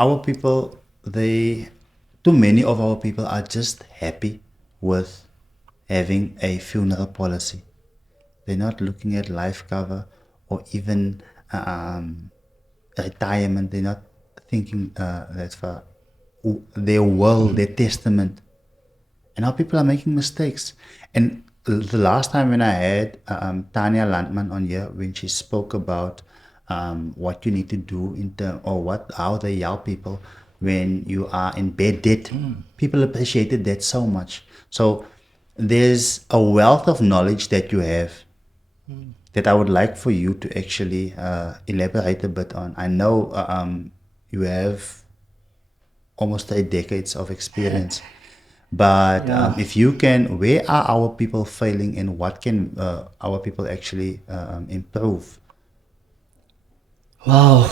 our people, too many of our people are just happy with having a funeral policy. They're not looking at life cover or even retirement. They're not thinking that for their will, their testament. And our people are making mistakes. And the last time when I had Tanya Landman on here, when she spoke about what you need to do in term or how they help people when you are in bad debt, people appreciated that so much. So there's a wealth of knowledge that you have that I would like for you to actually elaborate a bit on. I know you have almost 3 decades of experience. But Yeah. if you can, where are our people failing and what can our people actually improve? Wow,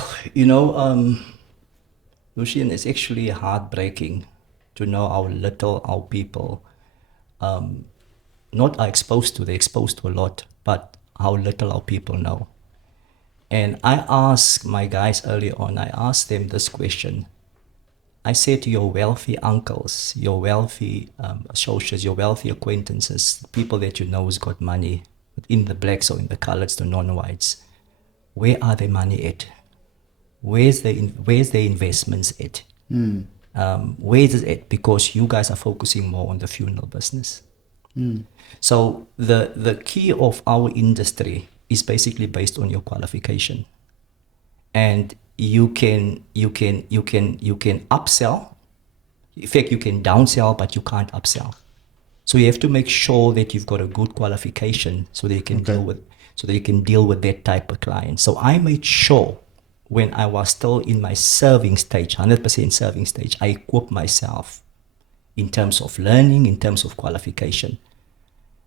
Lucian, it's actually heartbreaking to know how little our people not are exposed to. They're exposed to a lot, but how little our people know. And I asked my guys early on, I asked them this question. I said to your wealthy uncles, your wealthy associates, your wealthy acquaintances, people that you know who's got money, in the blacks or in the coloreds, the non-whites, where are their money at? Where's their investments at? Where is it at? Because you guys are focusing more on the funeral business. So the key of our industry is basically based on your qualification, and you can upsell. In fact, you can downsell, but you can't upsell. So you have to make sure that you've got a good qualification so that you can Okay. deal with that type of client. So I made sure when I was still in my serving stage, 100% serving stage, I equipped myself in terms of learning, in terms of qualification.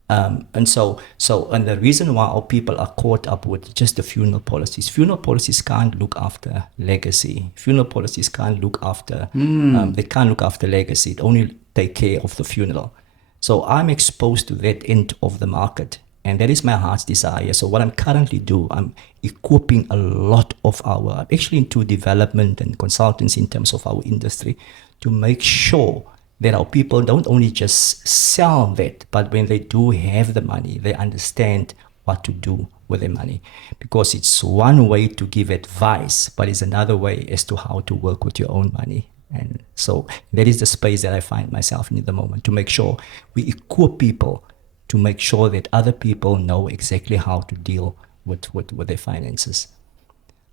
And the reason why our people are caught up with just the funeral policies can't look after legacy. Funeral policies can't look after, they can't look after legacy. It only take care of the funeral. So I'm exposed to that end of the market, and that is my heart's desire. So what I'm currently doing, I'm equipping a lot of I'm actually into development and consultants in terms of our industry to make sure that our people don't only just sell that, but when they do have the money, they understand what to do with their money. Because it's one way to give advice, but it's another way as to how to work with your own money. And so that is the space that I find myself in at the moment, to make sure we equip people to make sure that other people know exactly how to deal with their finances.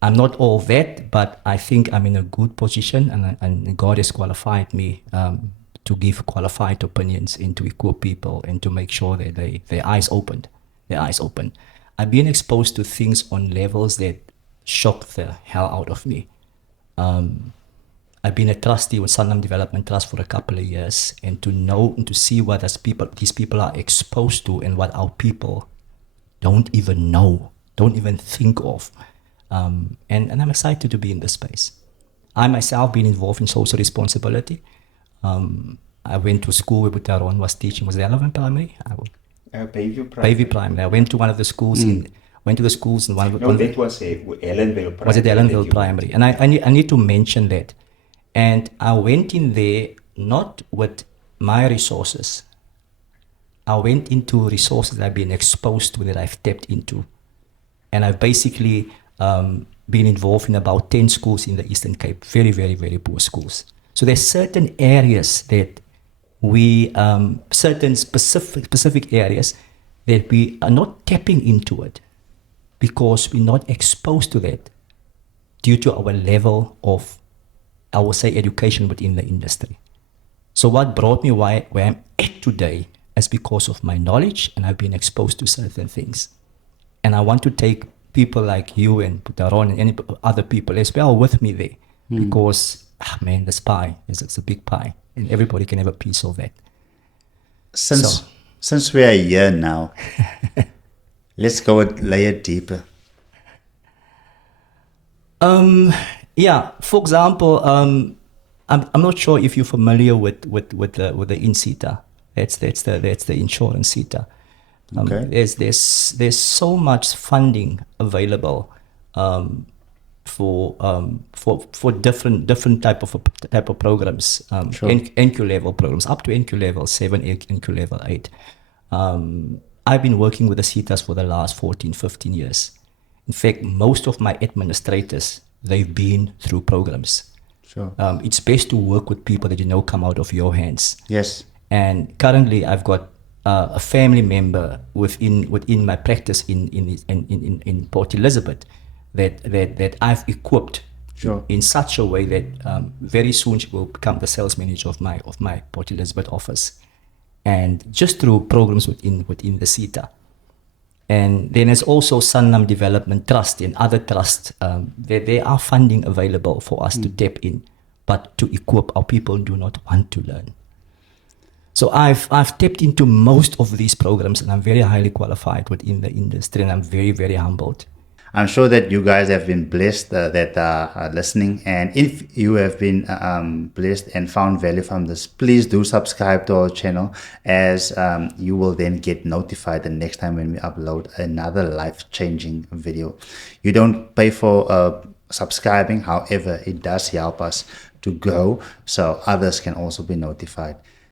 I'm not all that, but I think I'm in a good position, and God has qualified me to give qualified opinions and to equip people and to make sure that their eyes opened. Their eyes open. I've been exposed to things on levels that shocked the hell out of me. I've been a trustee with Sanlam Development Trust for a couple of years, and to know and to see what these people are exposed to and what our people don't even know, don't even think of. And I'm excited to be in this space. I myself been involved in social responsibility. I went to school where Butaron was teaching, was it Eleven Primary? Bayview Primary. Bayview Primary. I went to one of the schools went to the schools in one of No, that was Ellenville Primary. was it Ellenville that you Primary? went to. And I need to mention that. And I went in there not with my resources. I went into resources that I've been exposed to, that I've tapped into. And I've basically been involved in about 10 schools in the Eastern Cape, very, very, very poor schools. So there's certain areas that certain specific areas that we are not tapping into it because we're not exposed to that due to our level of, I would say, education within the industry. So what brought me where I'm at today is because of my knowledge, and I've been exposed to certain things. And I want to take people like you and Putaron and any other people as well with me there, because, man, this pie, it's a big pie, and everybody can have a piece of that. Since we are here now, let's go a layer deeper. Yeah, for example, I'm not sure if you're familiar with the INSETA. That's the insurance SETA. Okay. There's so much funding available for different type of programs, Sure. NQ level programs, up to NQ level 7, NQ level 8. I've been working with the CETAs for the last 14, 15 years. In fact, most of my administrators, they've been through programs. Sure. It's best to work with people that you know come out of your hands. Yes. And currently, I've got a family member within my practice in Port Elizabeth that I've equipped Sure. in such a way that very soon she will become the sales manager of my Port Elizabeth office, and just through programs within the CETA. And then there's also Sanlam Development Trust and other trusts. There are funding available for us to tap in, but to equip our people do not want to learn. So I've tapped into most of these programs, and I'm very highly qualified within the industry, and I'm very, very humbled. I'm sure that you guys have been blessed that are listening. And if you have been blessed and found value from this, please do subscribe to our channel, as you will then get notified the next time when we upload another life-changing video. You don't pay for subscribing, however, it does help us to grow so others can also be notified.